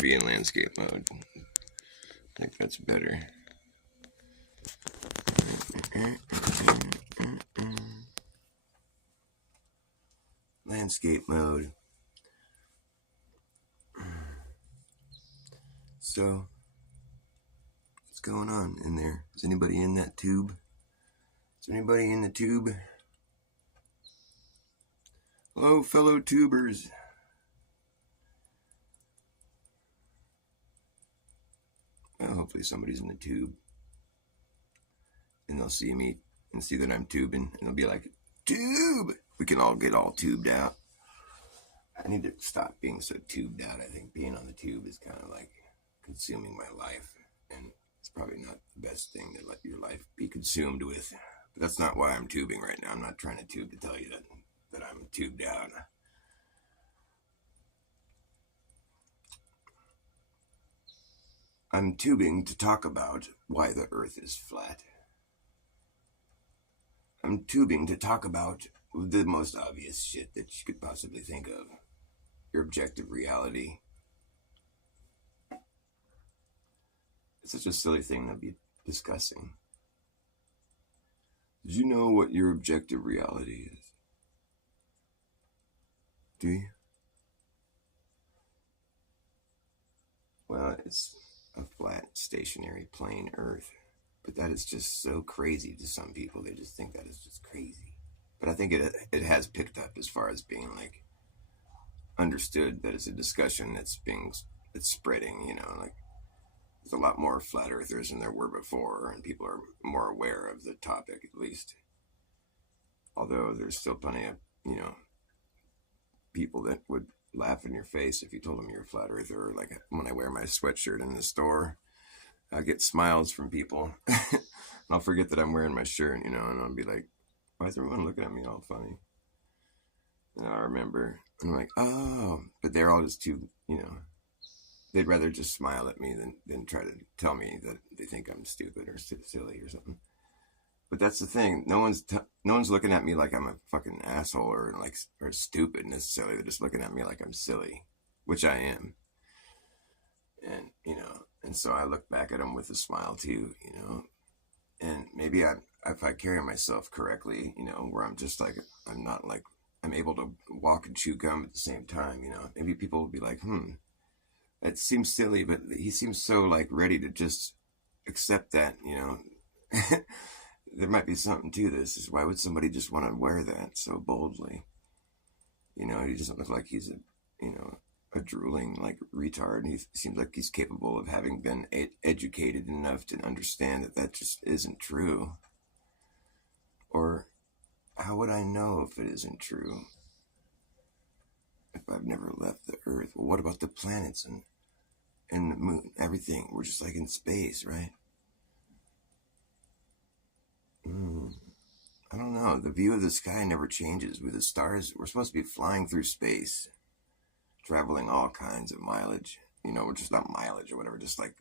be in landscape mode. I think that's better. Landscape mode. So, what's going on in there? Is anybody in that tube? Is anybody in the tube? Hello, fellow tubers. Well, hopefully somebody's in the tube. And they'll see me and see that I'm tubing. And they'll be like, tube! We can all get all tubed out. I need to stop being so tubed out. I think being on the tube is kind of like consuming my life. And it's probably not the best thing to let your life be consumed with. But that's not why I'm tubing right now. I'm not trying to tube to tell you that I'm tubed out. I'm tubing to talk about why the earth is flat. I'm tubing to talk about the most obvious shit that you could possibly think of. Your objective reality. It's such a silly thing to be discussing. Did you know what your objective reality is? Do you? Well, it's a flat, stationary, plain earth. But that is just so crazy to some people. They just think that is just crazy. But I think it has picked up as far as being like understood that it's a discussion that's spreading, you know, like there's a lot more flat earthers than there were before, and people are more aware of the topic at least. Although there's still plenty of, you know, people that would laugh in your face if you told them you're a flat earther. Like when I wear my sweatshirt in the store, I get smiles from people. And I'll forget that I'm wearing my shirt, you know, and I'll be like, why is everyone looking at me all funny? And I remember, and I'm like, oh, but they're all just too, you know, they'd rather just smile at me than try to tell me that they think I'm stupid or silly or something. But that's the thing. No one's looking at me like I'm a fucking asshole or stupid necessarily. They're just looking at me like I'm silly, which I am. And, you know, and so I look back at them with a smile too, you know, and maybe if I carry myself correctly, you know, where I'm just like, I'm not like, I'm able to walk and chew gum at the same time, you know, maybe people will be like, that seems silly, but he seems so like ready to just accept that, you know, there might be something to this. Why would somebody just want to wear that so boldly? You know, he doesn't look like he's a drooling like retard. He seems like he's capable of having been educated enough to understand that just isn't true. Or how would I know if it isn't true? If I've never left the earth? Well, what about the planets and the moon? Everything. We're just like in space, right? I don't know. The view of the sky never changes. With the stars, we're supposed to be flying through space, traveling all kinds of mileage. You know, we're just not mileage or whatever, just like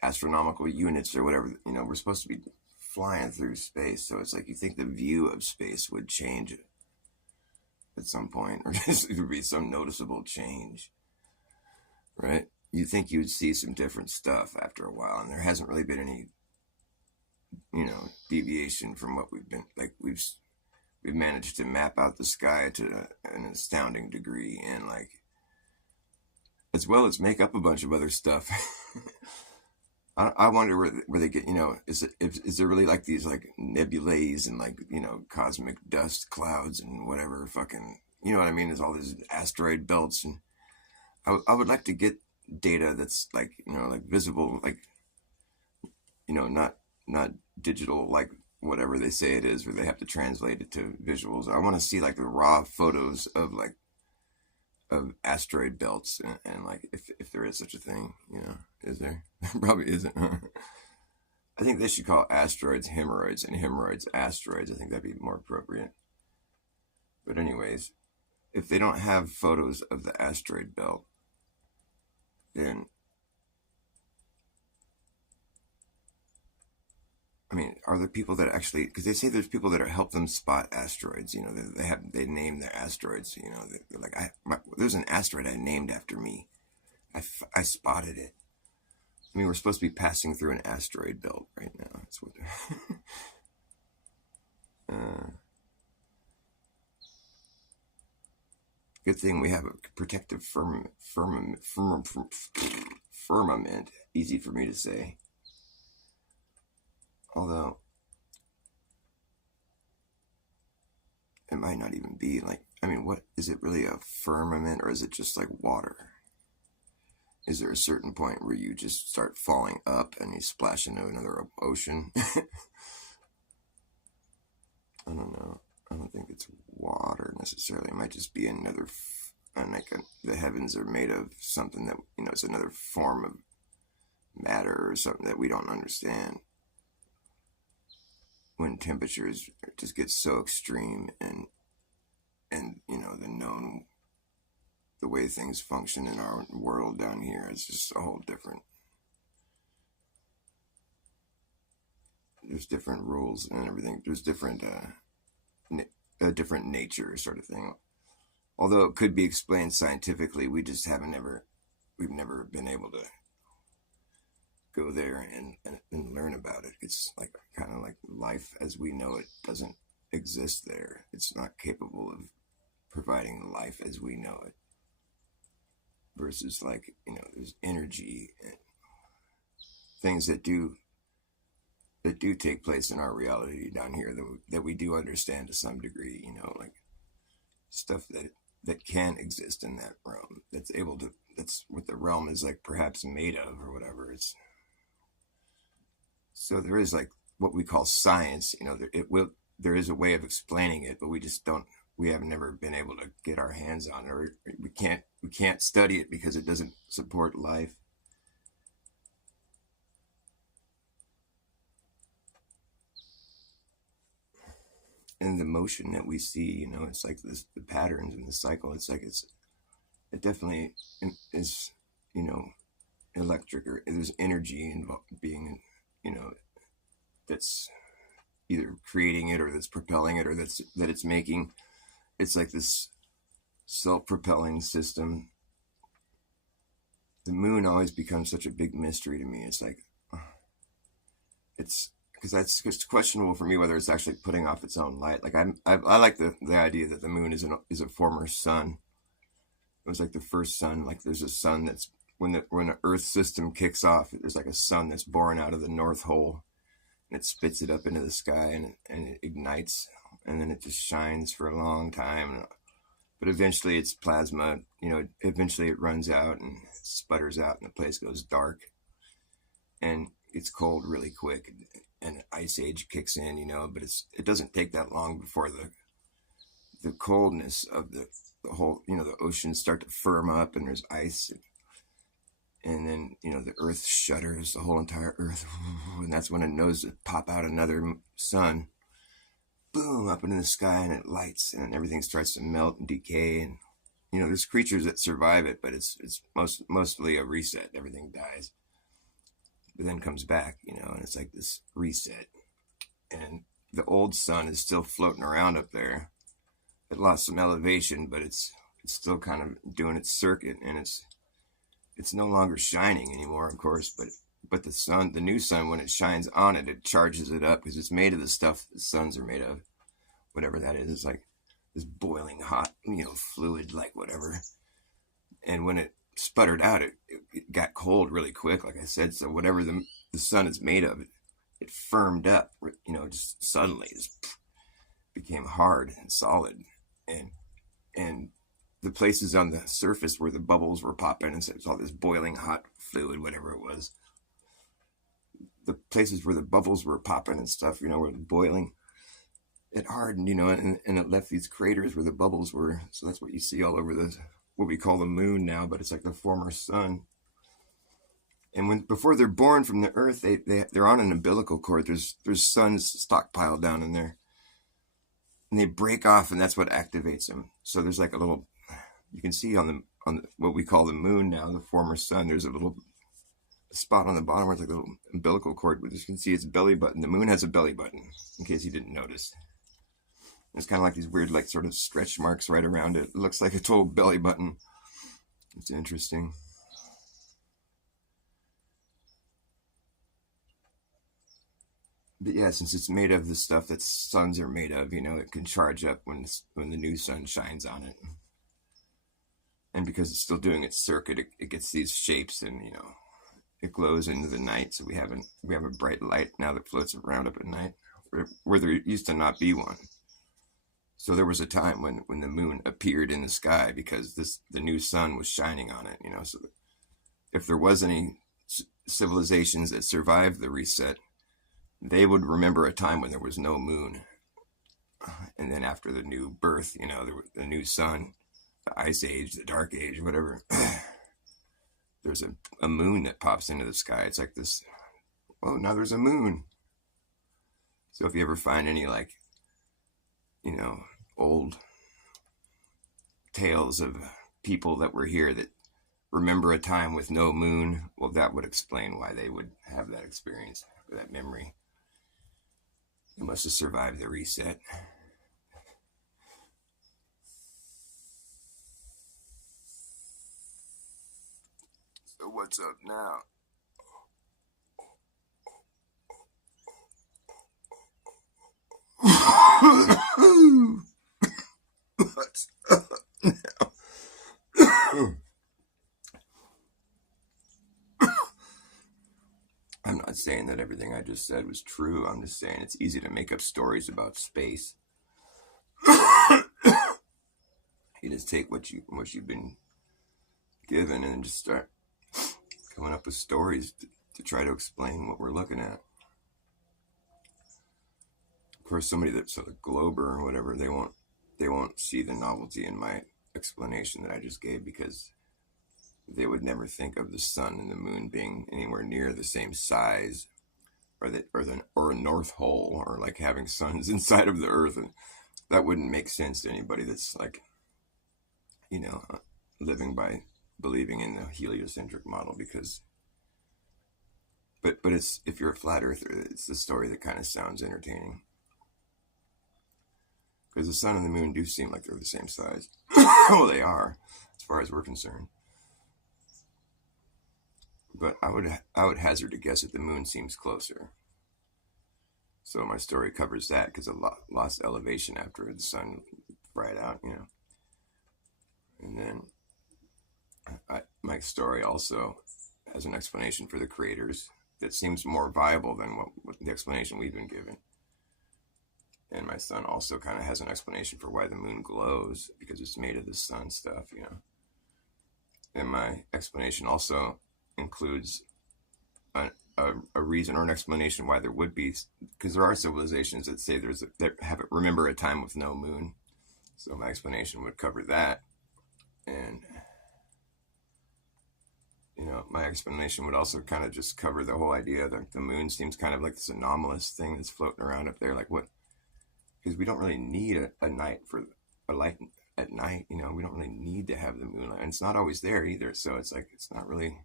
astronomical units or whatever. You know, we're supposed to be flying through space. So it's like you think the view of space would change at some point, or just there would be some noticeable change, right? You think you would see some different stuff after a while, and there hasn't really been any, you know, deviation from what we've been like. We've managed to map out the sky to an astounding degree, and like as well as make up a bunch of other stuff. I wonder where they get, you know, is there really like these like nebulae and like, you know, cosmic dust clouds and whatever fucking, you know what I mean? There's all these asteroid belts, and I would like to get data that's like, you know, like visible, like, you know, not digital, like whatever they say it is, where they have to translate it to visuals. I want to see like the raw photos of asteroid belts, and like if there is such a thing, you know, is there? Probably isn't. I think they should call asteroids hemorrhoids and hemorrhoids asteroids. I think that'd be more appropriate. But anyways, if they don't have photos of the asteroid belt, then I mean, are there people that actually, because they say there's people that help them spot asteroids, you know, they name their asteroids, you know, they're like, there's an asteroid I named after me. I spotted it. I mean, we're supposed to be passing through an asteroid belt right now. That's what. uh, Good thing we have a protective firmament. Easy for me to say. Although, it might not even be like, I mean, what is it really, a firmament, or is it just like water? Is there a certain point where you just start falling up and you splash into another ocean? I don't know. I don't think it's water necessarily. It might just be another, the heavens are made of something that, it's another form of matter or something that we don't understand. When temperatures just get so extreme and the way things function in our world down here, it's just a whole different. There's different rules and everything. There's different, a different nature sort of thing. Although it could be explained scientifically, we just we've never been able to go there and learn about it. It's like kind of like life as we know it doesn't exist there. It's not capable of providing life as we know it. Versus like, there's energy and things that do take place in our reality down here that we do understand to some degree, like stuff that can exist in that realm, that's what the realm is like perhaps made of or whatever. So there is like what we call science, there is a way of explaining it, but we have never been able to get our hands on it, or we can't study it because it doesn't support life. And the motion that we see, it's like the patterns and the cycle. It's like it definitely is, electric, or there's energy involved being, that's either creating it or that's propelling it or that it's making. It's like this self-propelling system. The moon always becomes such a big mystery to me. It's like, it's because that's just questionable for me whether it's actually putting off its own light. Like I like the idea that the moon is a former sun. It was like the first sun. Like there's a sun that's when the Earth system kicks off. There's like a sun that's born out of the North Hole, and it spits it up into the sky and it ignites, and then it just shines for a long time. But eventually it's plasma. Eventually it runs out and it sputters out, and the place goes dark, and it's cold really quick. And an ice age kicks in, but it doesn't take that long before the coldness of the whole, the oceans start to firm up, and there's ice, and then the Earth shudders, the whole entire Earth, and that's when it knows to pop out another sun, boom, up into the sky, and it lights, and everything starts to melt and decay, and there's creatures that survive it, but it's mostly a reset. Everything dies. But then comes back, and it's like this reset. And the old sun is still floating around up there. It lost some elevation, but it's still kind of doing its circuit, and it's no longer shining anymore, of course, but the new sun, when it shines on it, it charges it up because it's made of the stuff the suns are made of, whatever that is. It's like this boiling hot, fluid, like whatever. And when it sputtered out, it got cold really quick, like I said. So whatever the sun is made of, it firmed up, just suddenly just became hard and solid, and the places on the surface where the bubbles were popping, and so it's all this boiling hot fluid, whatever it was. The places where the bubbles were popping and stuff, were boiling. It hardened, and it left these craters where the bubbles were. So that's what you see all over what we call the moon now, but it's like the former sun. And before they're born from the Earth, they're on an umbilical cord. There's suns stockpiled down in there, and they break off, and that's what activates them. So there's like a little, you can see on what we call the moon now, the former sun. There's a little spot on the bottom where it's like a little umbilical cord. But you can see its belly button. The moon has a belly button, in case you didn't notice. It's kind of like these weird, like, sort of stretch marks right around it. It looks like a total belly button. It's interesting. But yeah, since it's made of the stuff that suns are made of, it can charge up when the new sun shines on it. And because it's still doing its circuit, it gets these shapes, and it glows into the night. So we have a bright light now that floats around up at night, where there used to not be one. So there was a time when the moon appeared in the sky because the new sun was shining on it. So if there was any civilizations that survived the reset, they would remember a time when there was no moon. And then after the new birth, the new sun, the ice age, the dark age, whatever, there's a moon that pops into the sky. It's like this, oh, now there's a moon. So if you ever find any old tales of people that were here that remember a time with no moon, well, that would explain why they would have that experience or that memory. They must have survived the reset. So what's up now? What's up now? I'm not saying that everything I just said was true. I'm just saying it's easy to make up stories about space. You just take what you've been given and just start coming up with stories to try to explain what we're looking at. Of course, somebody that's a glober or whatever, they won't see the novelty in my explanation that I just gave, because they would never think of the sun and the moon being anywhere near the same size, or a North Pole, or like having suns inside of the Earth, and that wouldn't make sense to anybody that's living by believing in the heliocentric model. Because, but it's, if you're a flat earther, it's the story that kind of sounds entertaining, because the sun and the moon do seem like they're the same size. Well, they are, as far as we're concerned. But I would hazard to guess that the moon seems closer. So my story covers that, because it lost elevation after the sun fried out, And then my story also has an explanation for the creators that seems more viable than what the explanation we've been given. And my son also kind of has an explanation for why the moon glows, because it's made of the sun stuff, And my explanation also includes a reason or an explanation why there would be, because there are civilizations that say remember a time with no moon. So my explanation would cover that. And my explanation would also kind of just cover the whole idea that the moon seems kind of like this anomalous thing that's floating around up there. Like, what? Because we don't really need a night for a light at night. We don't really need to have the moonlight, and it's not always there either. So it's like, it's not really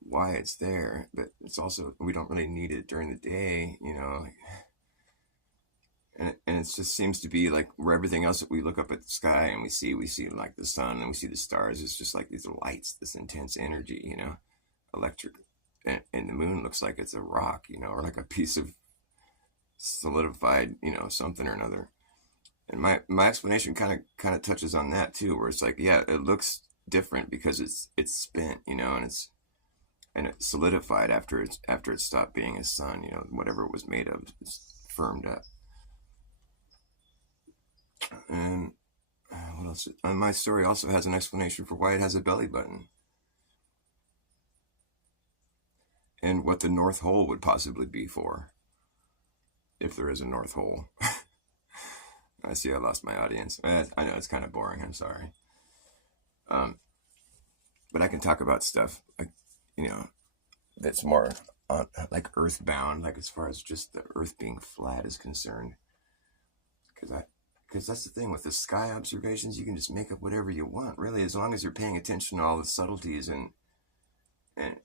why it's there, but it's also, we don't really need it during the day. And it just seems to be like, where everything else that we look up at the sky and we see like the sun and we see the stars, it's just like these lights, this intense energy, electric. And the moon looks like it's a rock, or like a piece of solidified, something or another. And my explanation kind of touches on that too, where it's like, yeah, it looks different because it's spent, and it's solidified after it stopped being a sun, whatever it was made of, it's firmed up. And what else? And my story also has an explanation for why it has a belly button, and what the North Pole would possibly be for, if there is a North Pole. I see I lost my audience. I know it's kind of boring. I'm sorry. But I can talk about stuff like, that's more like earthbound, like as far as just the Earth being flat is concerned. Because that's the thing with the sky observations, you can just make up whatever you want, really, as long as you're paying attention to all the subtleties, and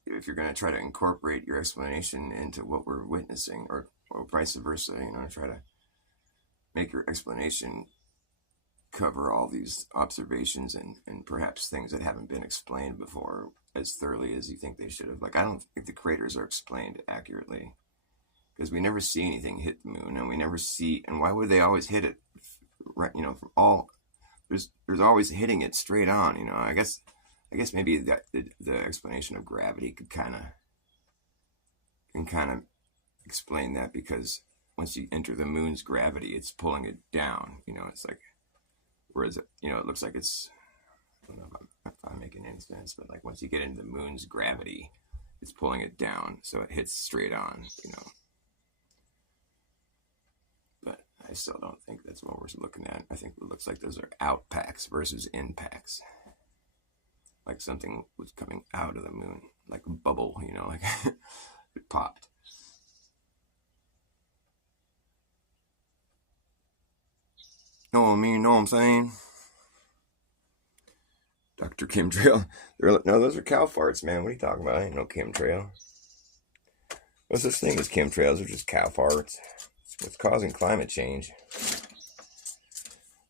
if you're going to try to incorporate your explanation into what we're witnessing, or vice versa, try to make your explanation cover all these observations and perhaps things that haven't been explained before as thoroughly as you think they should have. Like, I don't think the creators are explained accurately, because we never see anything hit the moon, and we never see. And why would they always hit it? Right, you know, from all there's always hitting it straight on. You know, I guess maybe that the explanation of gravity can kind of explain that, because once you enter the moon's gravity, it's pulling it down. You know, it's like, whereas, you know, it looks like it's, I don't know if I'm making any sense, but like once you get into the moon's gravity, it's pulling it down, so it hits straight on. You know, but I still don't think that's what we're looking at. I think it looks like those are outpacks versus impacts. Like something was coming out of the moon, like a bubble, you know, like it popped. Know what I mean? Know what I'm saying? Dr. Chemtrail. No, those are cow farts, man. What are you talking about? I ain't no chemtrail. What's this thing with chemtrails? They're just cow farts. It's what's causing climate change.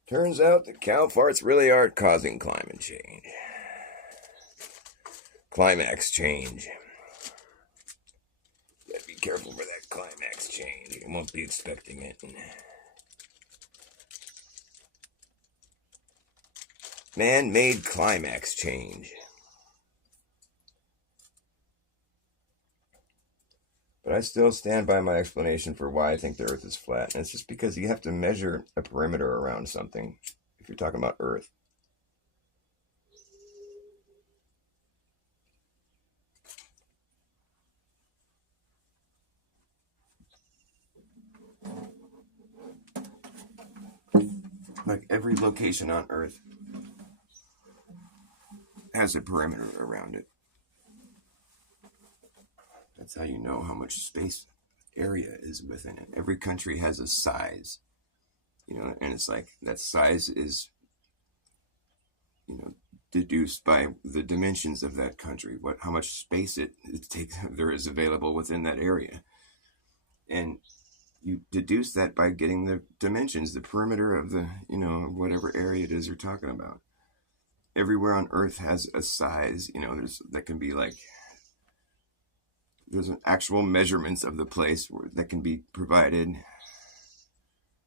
Turns out that cow farts really are causing climate change. Climax change. You gotta be careful for that climax change. You won't be expecting it. Man-made climax change. But I still stand by my explanation for why I think the Earth is flat. And it's just because you have to measure a perimeter around something if you're talking about Earth. Like every location on Earth has a perimeter around it. That's how you know how much space area is within it. Every country has a size, you know, and it's like that size is, you know, deduced by the dimensions of that country, how much space it takes there is available within that area. And you deduce that by getting the dimensions, the perimeter of the, you know, whatever area it is you're talking about. Everywhere on Earth has a size, you know, that can be like, there's an actual measurements of the place that can be provided.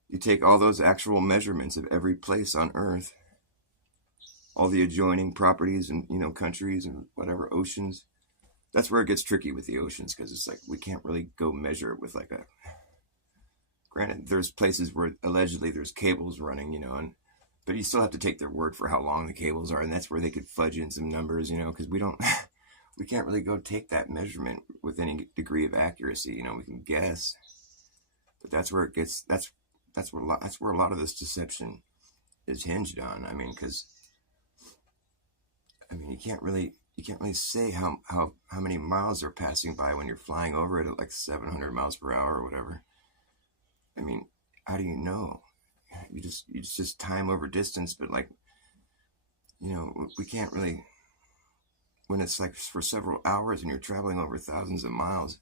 You take all those actual measurements of every place on Earth, all the adjoining properties and, you know, countries and whatever, oceans. That's where it gets tricky with the oceans, because it's like we can't really go measure it with like a, granted, there's places where allegedly there's cables running, you know, but you still have to take their word for how long the cables are, and that's where they could fudge in some numbers, you know, because we can't really go take that measurement with any degree of accuracy. You know, we can guess, but that's where it gets. That's where a lot of this deception is hinged on. I mean, because you can't really say how many miles are passing by when you're flying over it at like 700 miles per hour or whatever. I mean, how do you know? You just time over distance, but like, you know, we can't really, when it's like for several hours and you're traveling over thousands of miles,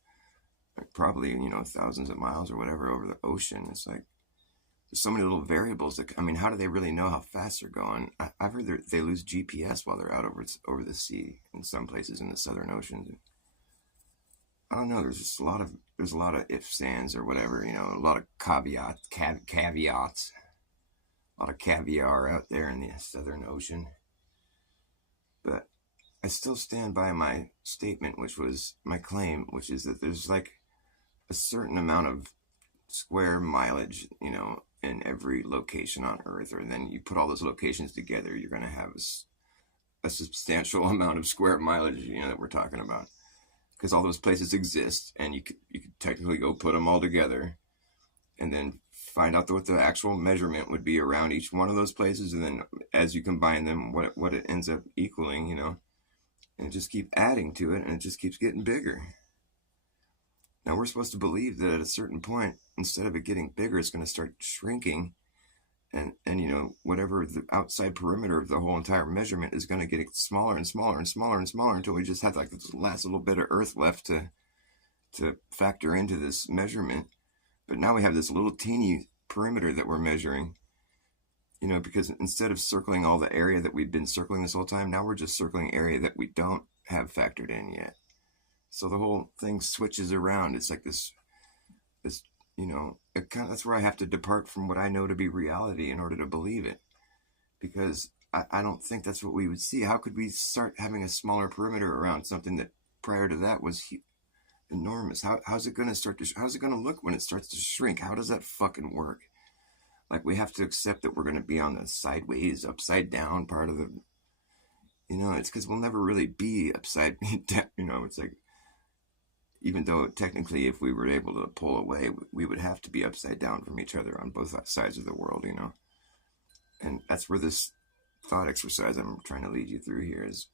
like probably, you know, thousands of miles or whatever over the ocean. It's like, there's so many little variables that, I mean, how do they really know how fast they're going? I've heard they lose GPS while they're out over the sea in some places in the Southern Oceans. I don't know. There's a lot of ifs, ands, or whatever, you know, a lot of caveats, a lot of caviar out there in the Southern Ocean. But I still stand by my statement, which was my claim, which is that there's like a certain amount of square mileage, you know, in every location on Earth, or then you put all those locations together, you're going to have a substantial amount of square mileage, you know, that we're talking about. Because all those places exist, and you could technically go put them all together, and then find out what the actual measurement would be around each one of those places, and then as you combine them, what it ends up equaling, you know, and just keep adding to it, and it just keeps getting bigger. Now we're supposed to believe that at a certain point, instead of it getting bigger, it's going to start shrinking, and you know, whatever the outside perimeter of the whole entire measurement is going to get smaller and smaller and smaller and smaller until we just have like this last little bit of Earth left to factor into this measurement. But now we have this little teeny perimeter that we're measuring, you know, because instead of circling all the area that we've been circling this whole time, now we're just circling area that we don't have factored in yet. So the whole thing switches around. It's like this It's, you know, that's where I have to depart from what I know to be reality in order to believe it. Because I don't think that's what we would see. How could we start having a smaller perimeter around something that prior to that was enormous? How's it going to how's it going to look when it starts to shrink? How does that fucking work? Like, we have to accept that we're going to be on the sideways, upside down part of the, you know, it's because we'll never really be upside down. You know, it's like, even though technically if we were able to pull away, we would have to be upside down from each other on both sides of the world, you know. And that's where this thought exercise I'm trying to lead you through here is,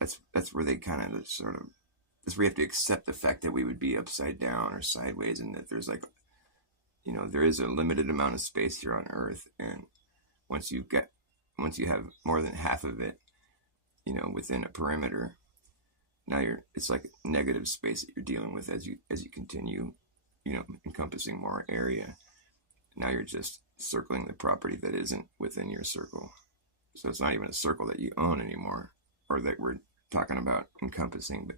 that's where they kind of sort of, that's where you have to accept the fact that we would be upside down or sideways, and that there's like, you know, there is a limited amount of space here on Earth, and once you have more than half of it, you know, within a perimeter, now it's like negative space that you're dealing with as you continue, you know, encompassing more area. Now you're just circling the property that isn't within your circle. So it's not even a circle that you own anymore, or that we're talking about encompassing. But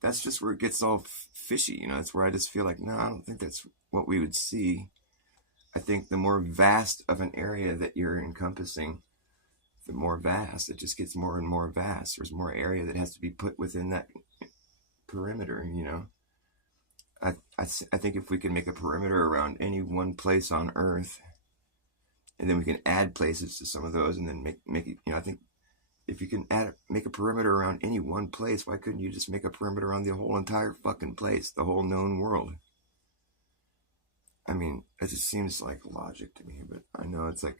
that's just where it gets all fishy, you know. That's where I just feel like, no, I don't think that's what we would see. I think the more vast of an area that you're encompassing, the more vast, it just gets more and more vast. There's more area that has to be put within that perimeter, you know. I think if we can make a perimeter around any one place on Earth, and then we can add places to some of those, and then make it, you know, I think if you can make a perimeter around any one place, why couldn't you just make a perimeter around the whole entire fucking place, the whole known world? I mean, it just seems like logic to me, but I know it's like,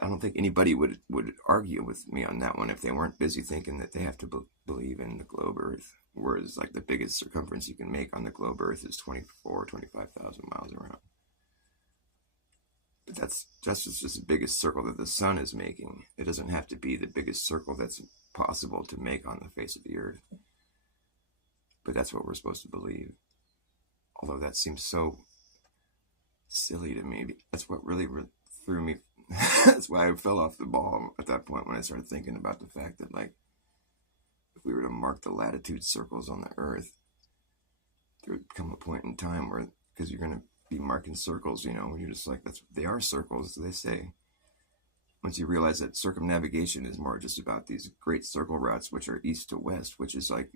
I don't think anybody would argue with me on that one if they weren't busy thinking that they have to believe in the globe Earth, whereas like the biggest circumference you can make on the globe Earth is 25,000 miles around. But that's just the biggest circle that the sun is making. It doesn't have to be the biggest circle that's possible to make on the face of the Earth. But that's what we're supposed to believe. Although that seems so silly to me. That's what really threw me. That's why I fell off the ball at that point, when I started thinking about the fact that, like, if we were to mark the latitude circles on the Earth, there would come a point in time where, because you're going to be marking circles, you know, when you're just like, they are circles, they say. Once you realize that circumnavigation is more just about these great circle routes, which are east to west, which is like,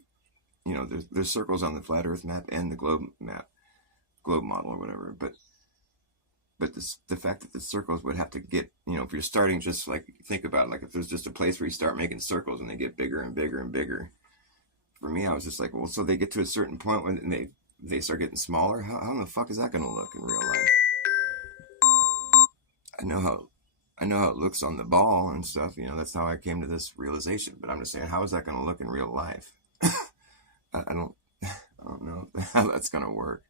you know, there's circles on the flat Earth map and the globe model or whatever, but the fact that the circles would have to get, you know, if you're starting, just like, think about, like, if there's just a place where you start making circles and they get bigger and bigger and bigger. For me, I was just like, well, so they get to a certain point when they start getting smaller. How the fuck is that going to look in real life? I know how it looks on the ball and stuff. You know, that's how I came to this realization. But I'm just saying, how is that going to look in real life? I don't know how that's going to work.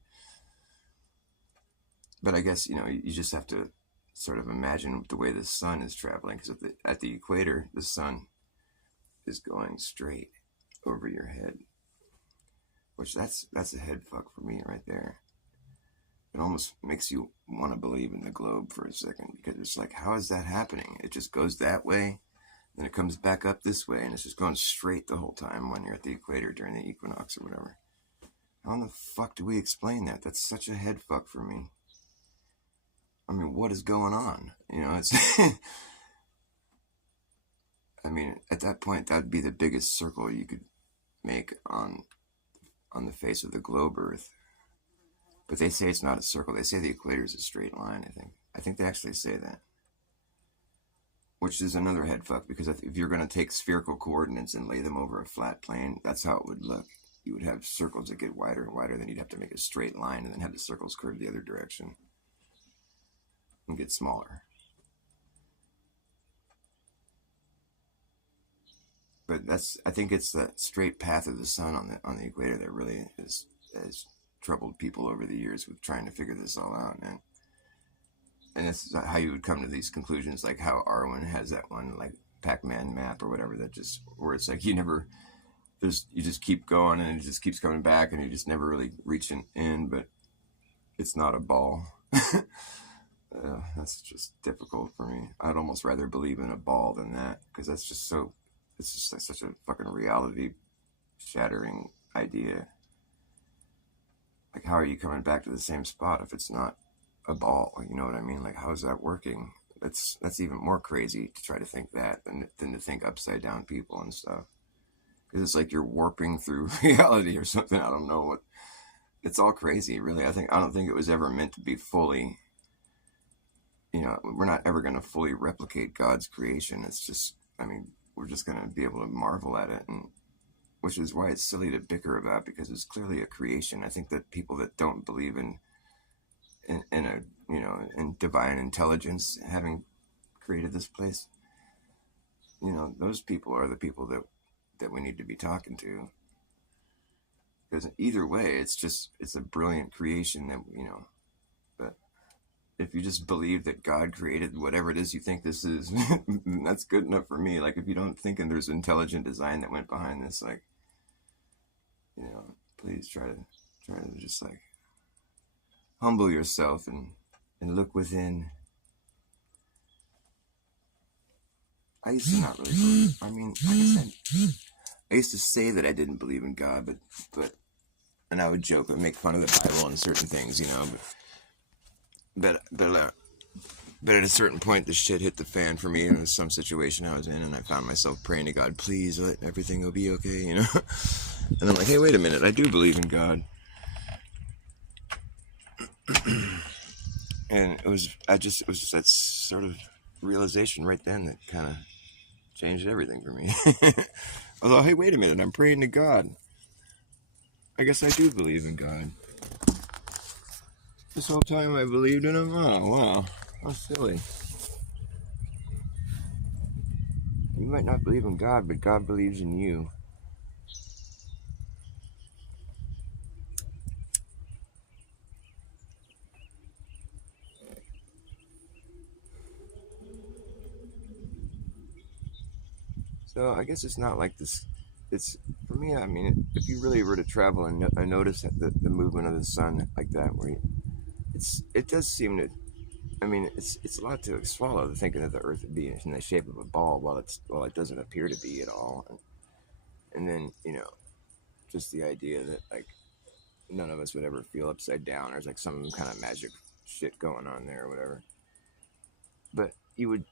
But I guess, you know, you just have to sort of imagine the way the sun is traveling, because at the equator, the sun is going straight over your head, which that's a head fuck for me right there. It almost makes you want to believe in the globe for a second, because it's like, how is that happening? It just goes that way, then it comes back up this way, and it's just going straight the whole time when you're at the equator during the equinox or whatever. How in the fuck do we explain that? That's such a head fuck for me. I mean, what is going on? You know, it's, I mean, at that point, that would be the biggest circle you could make on the face of the globe Earth. But they say it's not a circle. They say the equator is a straight line, I think. I think they actually say that. Which is another head fuck, because if you're going to take spherical coordinates and lay them over a flat plane, that's how it would look. You would have circles that get wider and wider, then you'd have to make a straight line and then have the circles curve the other direction and get smaller. But I think it's that straight path of the sun on the equator that really has troubled people over the years with trying to figure this all out. And that's how you would come to these conclusions, like how Arwen has that one, like, Pac-Man map or whatever, that just, where it's like you just keep going and it just keeps coming back and you just never really reach an end, but it's not a ball. That's just difficult for me. I'd almost rather believe in a ball than that, because it's just like such a fucking reality shattering idea. Like, how are you coming back to the same spot if it's not a ball? You know what I mean? Like, how is that working? That's even more crazy to try to think that than to think upside down people and stuff. Because it's like you're warping through reality or something. I don't know what. It's all crazy, really. I don't think it was ever meant to be fully. We're not ever going to fully replicate God's creation. It's just, I mean, we're just going to be able to marvel at it, and which is why it's silly to bicker about, because it's clearly a creation. I think that people that don't believe in divine intelligence having created this place, those people are the people that we need to be talking to. Because either way, it's a brilliant creation that, but if you just believe that God created whatever it is you think this is, that's good enough for me. Like, if you don't think there's intelligent design that went behind this, like, please try to just like humble yourself and look within. I used to not really believe. I mean, like I said, I used to say that I didn't believe in God, but and I would joke and make fun of the Bible and certain things, But at a certain point, the shit hit the fan for me. It was some situation I was in, and I found myself praying to God, please, let everything will be okay, And I'm like, hey, wait a minute, I do believe in God. And it was just that sort of realization right then that kind of changed everything for me. I thought, hey, wait a minute, I'm praying to God. I guess I do believe in God. This whole time I believed in him? Oh, wow. How silly. You might not believe in God, but God believes in you. So I guess it's not like this. It's, for me, I mean, if you really were to travel and notice the movement of the sun like that, where it does seem to, I mean, it's a lot to swallow, thinking that the Earth would be in the shape of a ball, while it doesn't appear to be at all. And then, just the idea that, like, none of us would ever feel upside down. There's like some kind of magic shit going on there or whatever. But you would,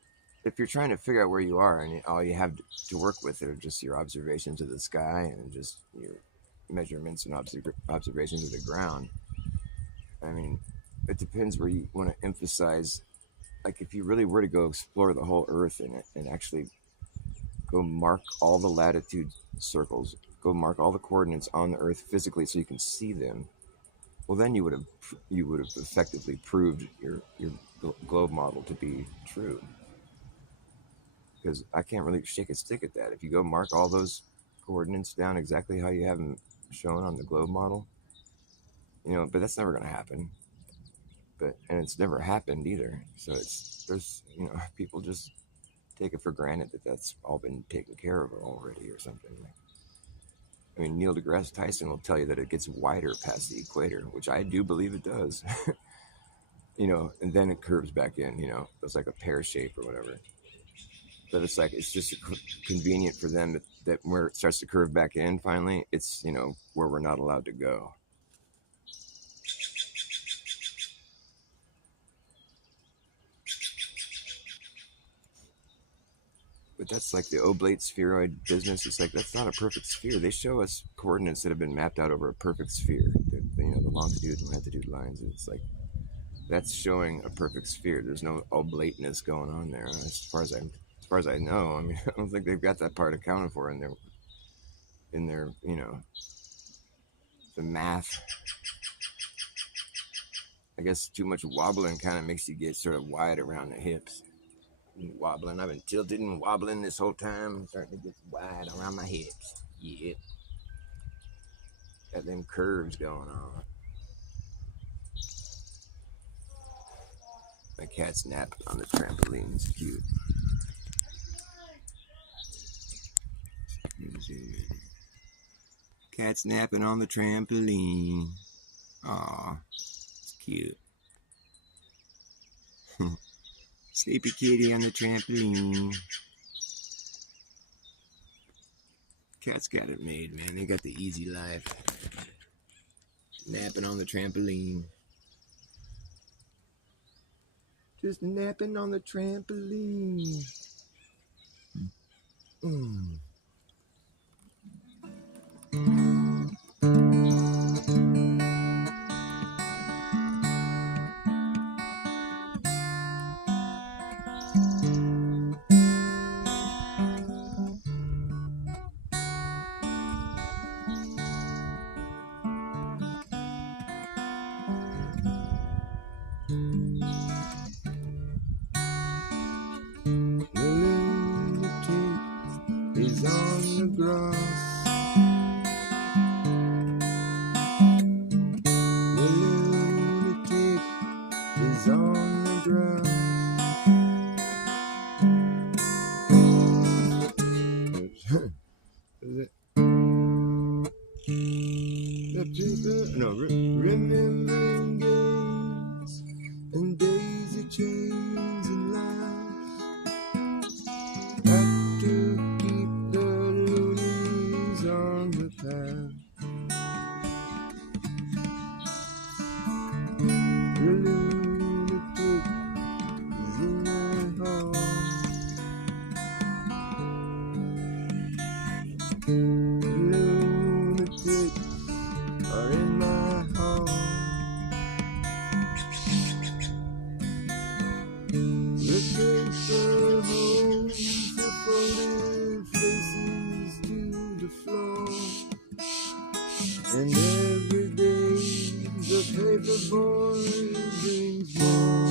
if you're trying to figure out where you are, and all you have to work with are just your observations of the sky and just your measurements and observations of the ground. I mean, it depends where you want to emphasize. Like, if you really were to go explore the whole Earth and actually go mark all the latitude circles, go mark all the coordinates on the Earth physically so you can see them, well, then you would have effectively proved your globe model to be true. Because I can't really shake a stick at that. If you go mark all those coordinates down exactly how you have them shown on the globe model, but that's never going to happen. And it's never happened either. So there's people just take it for granted that that's all been taken care of already or something. I mean, Neil deGrasse Tyson will tell you that it gets wider past the equator, which I do believe it does. And then it curves back in. It's like a pear shape or whatever. But it's just convenient for them that where it starts to curve back in finally, it's, where we're not allowed to go. But that's like the oblate spheroid business. It's like, that's not a perfect sphere. They show us coordinates that have been mapped out over a perfect sphere. The longitude and latitude lines. It's like, that's showing a perfect sphere. There's no oblateness going on there, as far as I know. I mean, I don't think they've got that part accounted for in their the math. I guess too much wobbling kind of makes you get sort of wide around the hips. Wobbling. I've been tilted and wobbling this whole time. I'm starting to get wide around my hips. Yeah. Got them curves going on. My cat's napping on the trampoline. It's cute. Cat's napping on the trampoline. Aw, it's cute. Sleepy kitty on the trampoline. Cats got it made, man. They got the easy life. Napping on the trampoline. Just napping on the trampoline. Mm. Is on the grass. The lunatic is on the grass. Remembering games and daisy chains and laughs. Got to keep the loonies on the path. The lunatic is in the hall. The lunatics are in my hall. The paper holds the folded faces to the floor. And every day the paper boy brings more.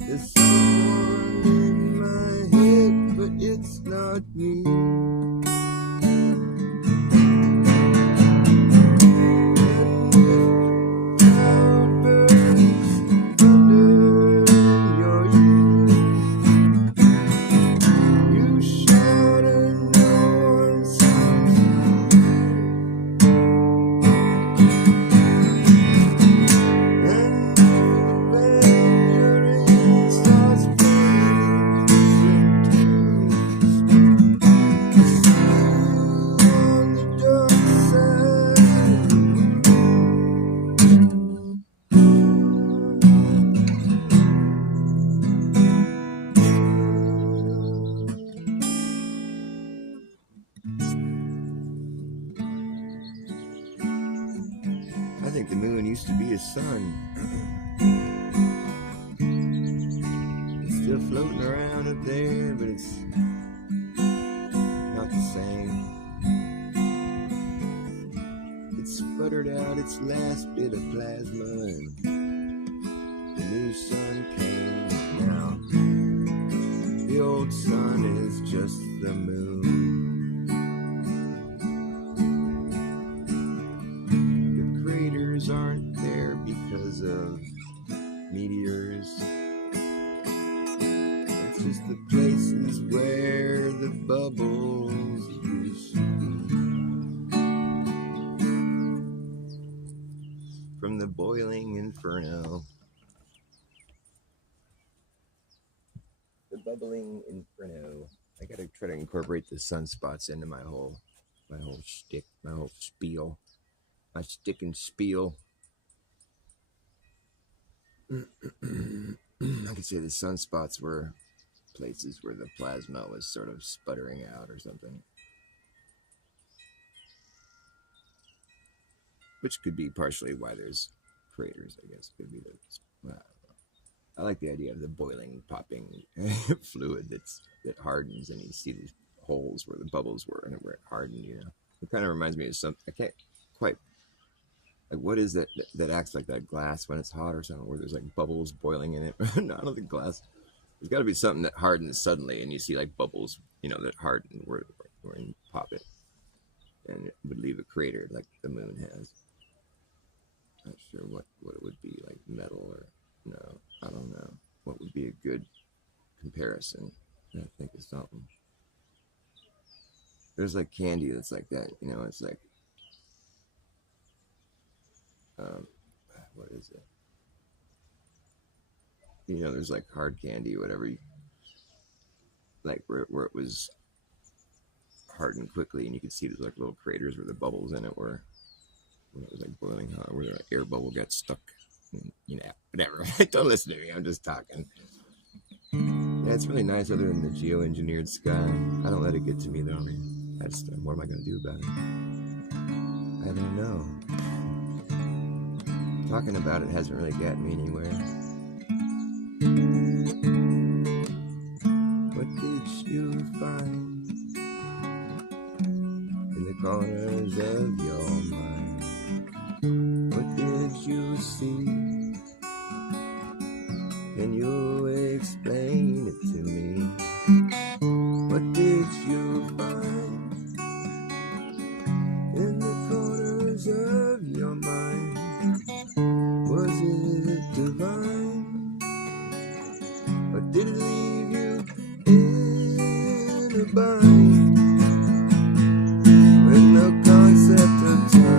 There's someone in my head, but it's not me. I think the moon used to be a sun. It's still floating around up there, but it's not the same. It sputtered out its last bit of plasma and the new sun came. Now the old sun is just the moon. Aren't there because of meteors. It's just the places where the bubbles used to be. bubbling inferno. I gotta try to incorporate the sunspots into my whole shtick, my whole spiel, my stick and spiel. I could say the sunspots were places where the plasma was sort of sputtering out or something, which could be partially why there's craters. I guess could be the. I like the idea of the boiling, popping fluid that hardens, and you see these holes where the bubbles were, and where it hardened. You know, it kind of reminds me of something. I can't quite like what is that acts like that glass when it's hot or something, where there's like bubbles boiling in it. No, I don't think glass. There's got to be something that hardens suddenly, and you see like bubbles, you know, that harden where you pop it, and it would leave a crater like the moon has. Not sure what it would be, like metal or. No, I don't know. What would be a good comparison? I think of something. There's like candy that's like that, you know, it's like, what is it? You know, there's like hard candy, whatever, like where it was hardened quickly, and you could see there's like little craters where the bubbles in it were, when it was like boiling hot, where the air bubble got stuck. You know, whatever. Don't listen to me. I'm just talking. Yeah, it's really nice other than the geoengineered sky. I don't let it get to me, though. What am I going to do about it? I don't know. Talking about it hasn't really gotten me anywhere. What did you find in the corners of your mind? What did you see? Can you explain it to me? What did you find in the corners of your mind? Was it divine? Or did it leave you in a bind? With no concept of time.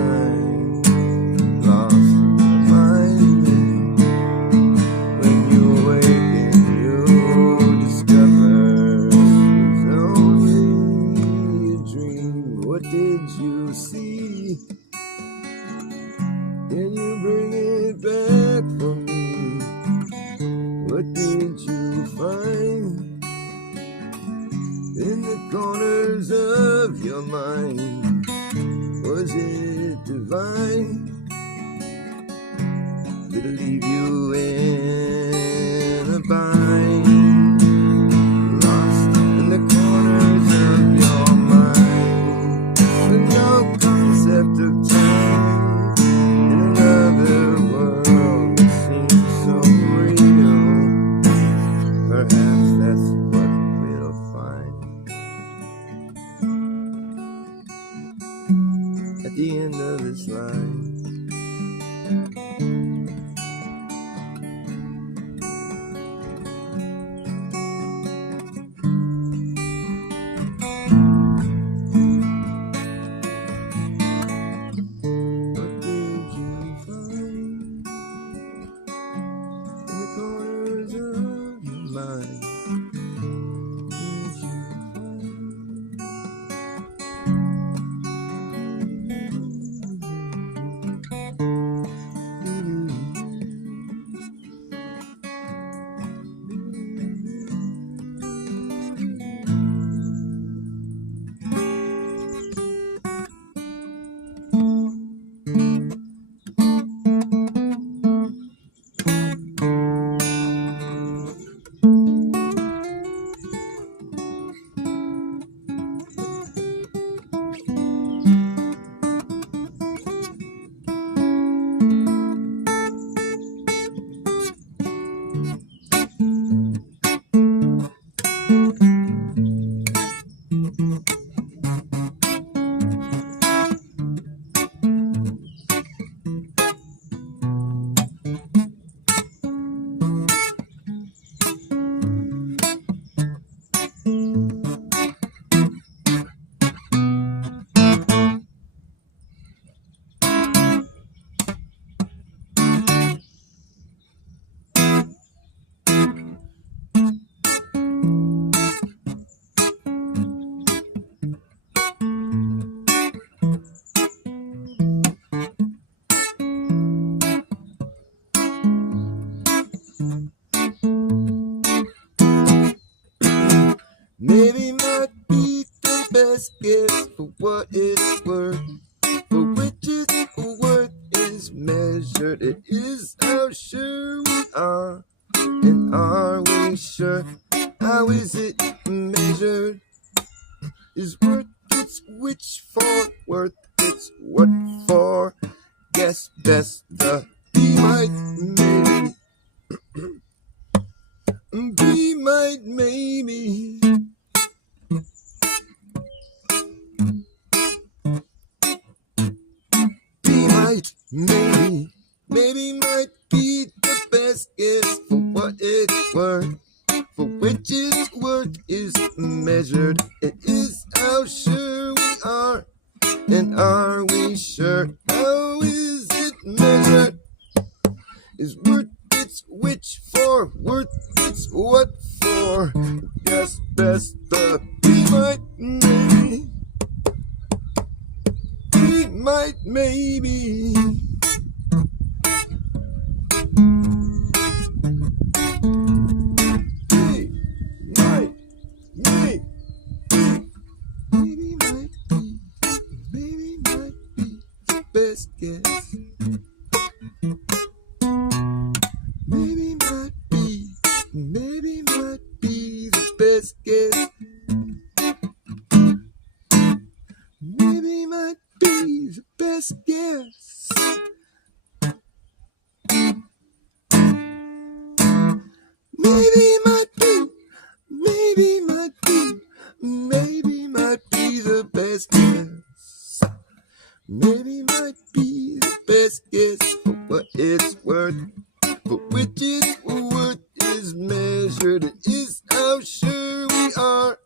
maybe might be the best guess for what it's worth. For which its worth is measured, it is how sure we are. And are we sure? How is it measured? Is worth its which for? Worth its what for? Guess best the be might maybe. Be might maybe. Be might maybe. Maybe might be the best guess for what it's worth. For which its worth is measured. It is how sure we are. And are we sure? How is it measured? Is worth its which for? Worth its what for? Guess best the be might maybe. Be might maybe. Best guess. Maybe might be the best guess. Maybe might be the best guess. Maybe might be the best guess. Maybe might be the best guess for what it's worth. For which its worth is measured. It is how sure we are.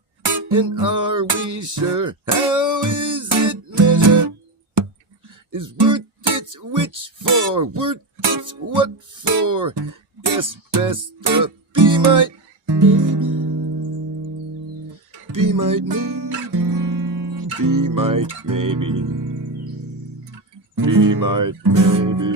And are we sure? How is it measured? Is worth its which for? Worth its what for? Guess best the be might maybe. Be might maybe. Be might maybe. Be might maybe.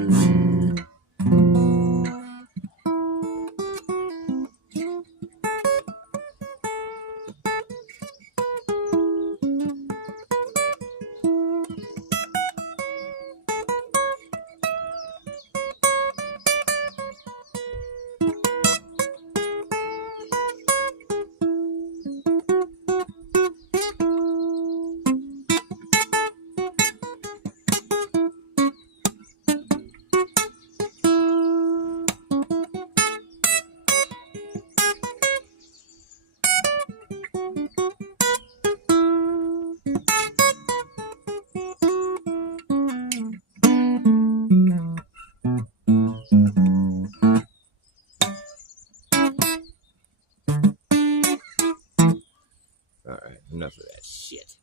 Alright, enough of that shit.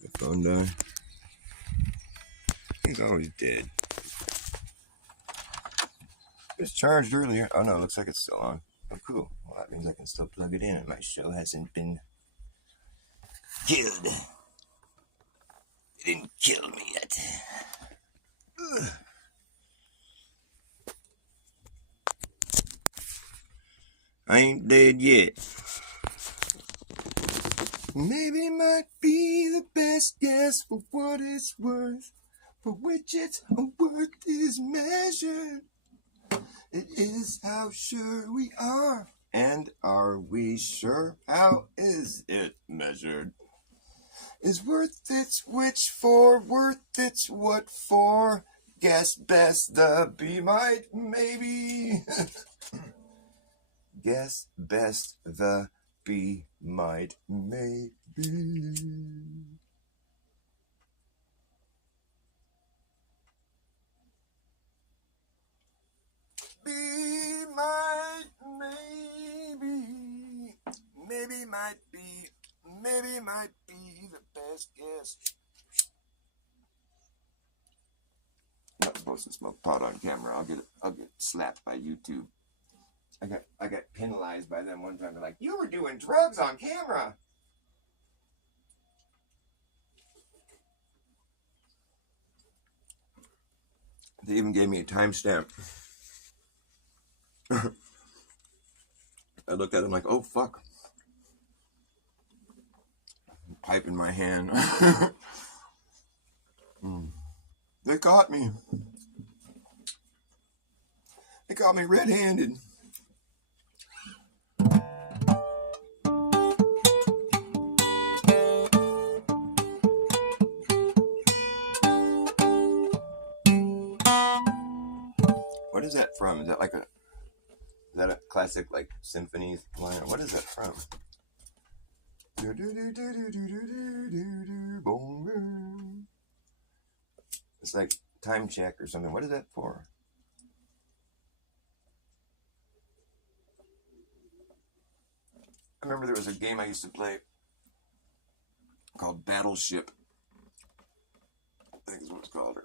The phone died. He's always dead. It was charged earlier. Oh no, looks like it's still on. Oh cool. Well, that means I can still plug it in and my show hasn't been killed. It didn't kill me yet. Ugh. I ain't dead yet. Maybe might be the best guess for what it's worth, for which its worth is measured. It is how sure we are. And are we sure? How is it measured? Is worth its which for? Worth its what for? Guess best the be might maybe. Guess best the be might maybe. Be might maybe. Maybe might be. Maybe might be the best guess. I'm not supposed to smoke pot on camera. I'll get slapped by YouTube. I got penalized by them one time. They're like, you were doing drugs on camera. They even gave me a timestamp. I looked at it, I'm like, oh fuck. Pipe in my hand. They caught me. They caught me red-handed. What is that from? Is that like a classic like symphony line? What is that from? It's like Time Check or something. What is that for? I remember there was a game I used to play called Battleship. I think is what it's called.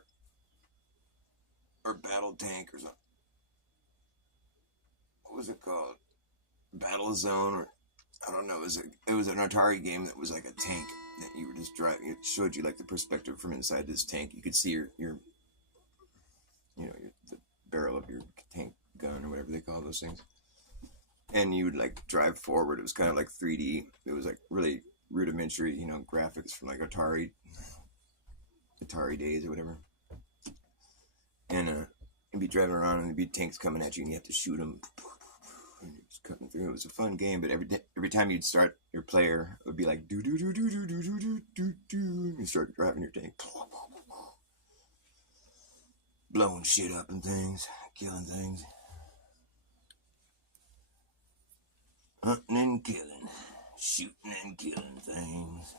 Or Battle Tank or something. What was it called? Battle Zone, or I don't know. It was an Atari game that was like a tank that you were just driving. It showed you like the perspective from inside this tank. You could see your the barrel of your tank gun or whatever they call those things. And you would like drive forward. It was kind of like 3D. It was like really rudimentary, graphics from like Atari days or whatever. And you'd be driving around and there'd be tanks coming at you and you have to shoot them. And you're just cutting through. It was a fun game, but every time you'd start your player, it would be like do do do do do do do do do do. You start driving your tank, blowing shit up and things, killing things, hunting and killing, shooting and killing things.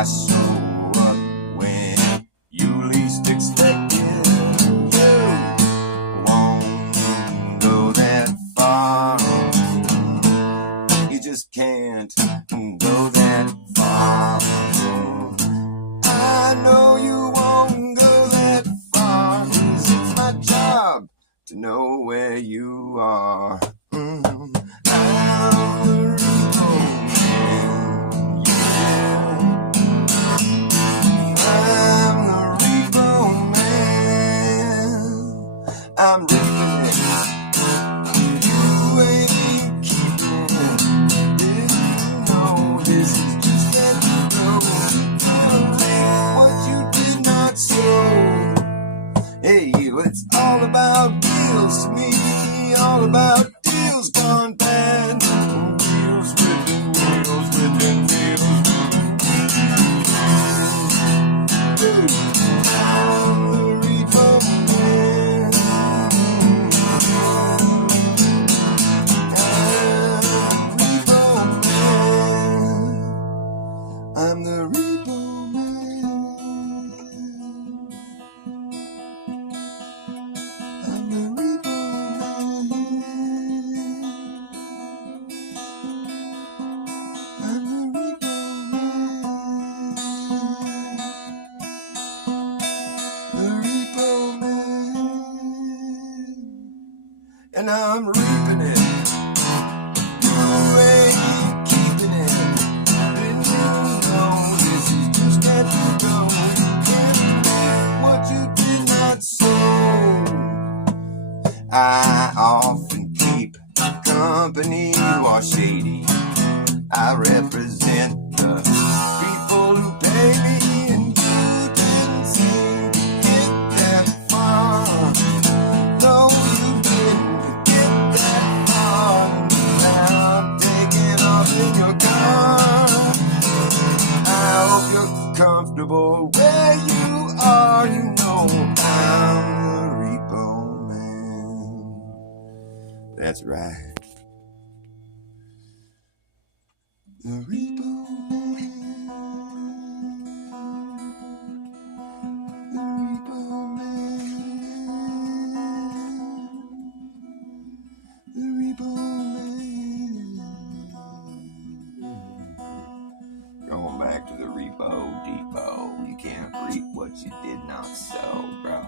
I show up when you least expect it. You won't go that far. You just can't go that far. I know you won't go that far, 'cause it's my job to know where you are. I'm the repo man, yeah. I'm the repo man. I'm reaping it. You ain't keeping it. Did you know this is just that you know? You'll reap what you did not sow. Hey, well, it's all about deals to me, all about deals gone bad. Deals within deals within deals. Dude, I'm the repo man. I'm the repo man. I'm the repo man. I'm the repo man. The repo man. And I'm reaping it. You ain't keeping it. Didn't you know this is just that you go? You can't reap what you did not sow. I often keep company who are shady. I represent the people who pay me, and you didn't seem to get that far. No, you didn't get that far. Now I'm taking off in your car. I hope you're comfortable where you are. You know I'm the repo man. That's right. The repo man. The repo man. The repo man. Going back to the repo depot. You can't reap what you did not sow, bro.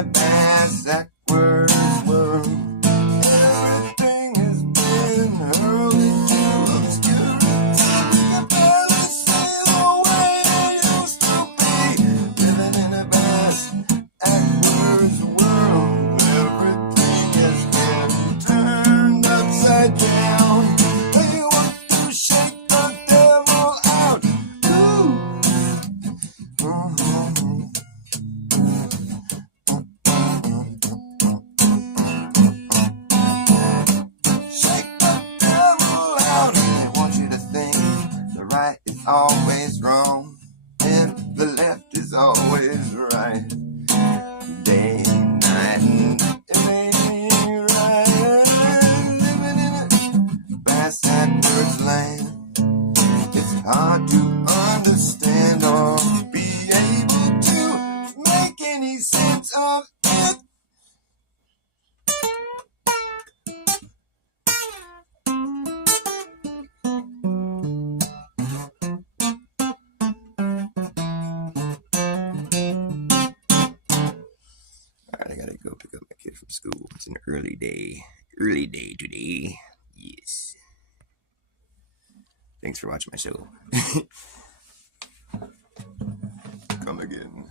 a backwards world. Everything has been hurled into obscurity. I can barely see the way it used to be. Living in a backwards world. Everything has been turned upside down. They want to shake the devil out. Ooh. Shake the devil out. They want you to think the right is always wrong and the left is always right. Day and night, and it may be right. Living in a backwards land. It's hard to understand or be able to make any sense of it. Alright, I gotta go pick up my kid from school. It's an early day today. Yes. Thanks for watching my show. Come again.